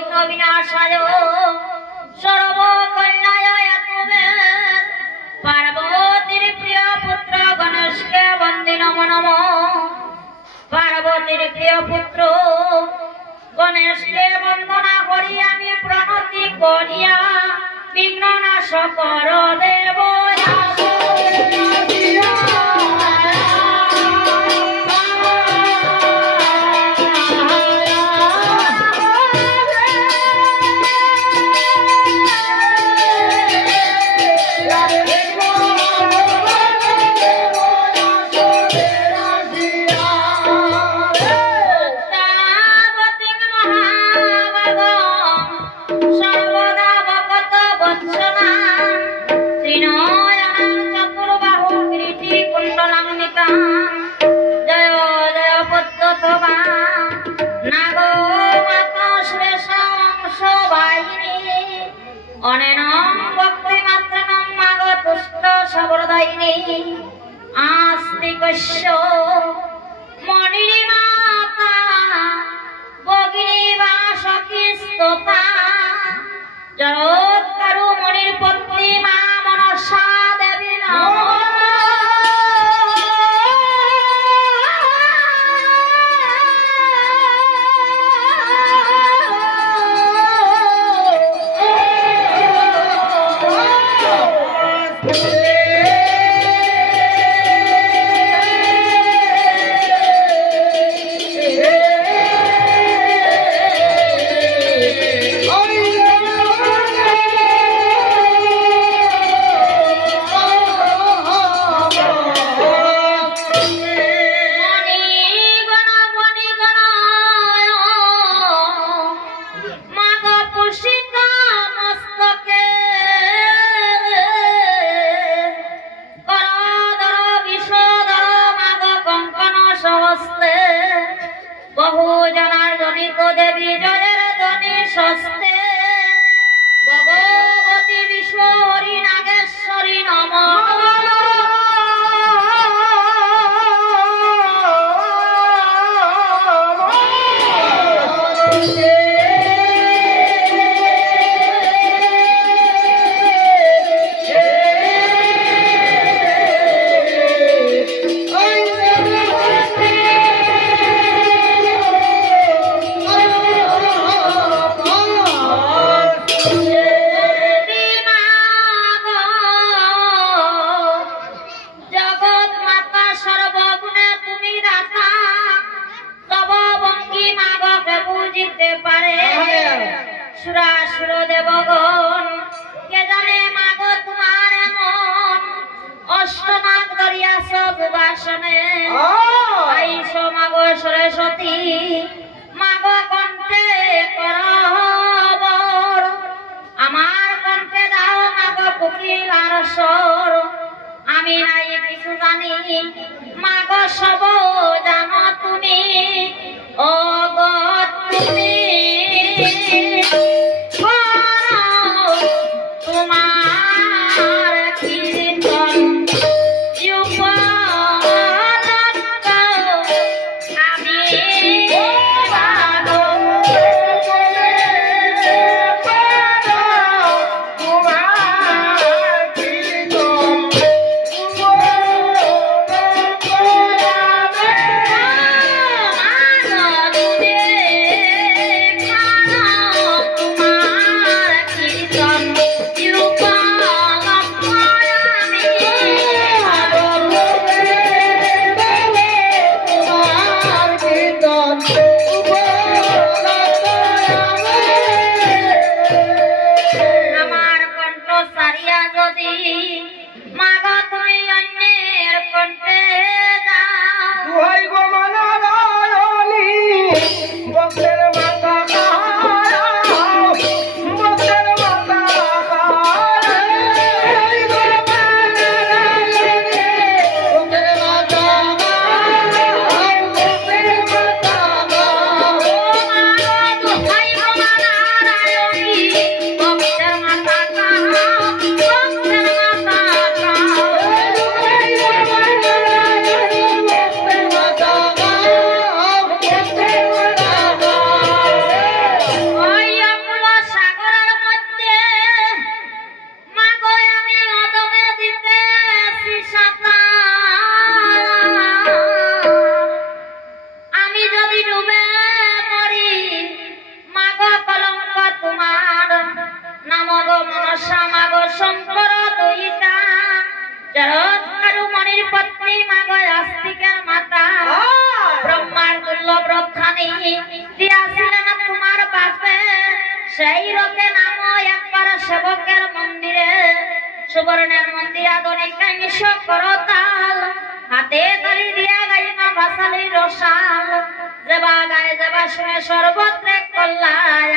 বিঘ্ন বিনাশায় সর্বকল্যাণায় তুমের পার্বতীর প্রিয় পুত্র গণেশকে বন্দে নমো নমো। পার্বতীর প্রিয় পুত্র গণেশকে বন্দনা করি আমি প্রণতি করিয়া বিঘ্ন নাশ কর দেব। আস্তিকস্য মণির মাতা ভগিনী বাসকি স্তোতা জগৎকারু মণির পত্নী মা মনসা দেবী নমঃ। বহু জনার জনিত দেবী জয়ের ধ্বনি স্বস্তে ভগবতী বিশ্বরী নাগেশ্বরী নমঃ। সুরাসুর দেবগণ কে জানে মাগো তোমার মন অষ্টনাগ দরিয়াছ যোগাসনে আইস মাগো সরস্বতী মাগো কণ্ঠে করবর আমার কণ্ঠে দাও মাগো কোকিলার স্বর আমি নাই কিছু জানি মাগো সব জানো তুমি ও গো তুমি তোমার কীর্তন আমি সেই রথে নামো একবার সেবকের মন্দিরে, সুবর্ণের মন্দির আধুনিক কাইমিশ করতাল, হাতে তালি দিয়া গাইমা ভাসালি রসাল, যেবা গায়ে যেবা শুনে সর্বত্রে কল্যাণ,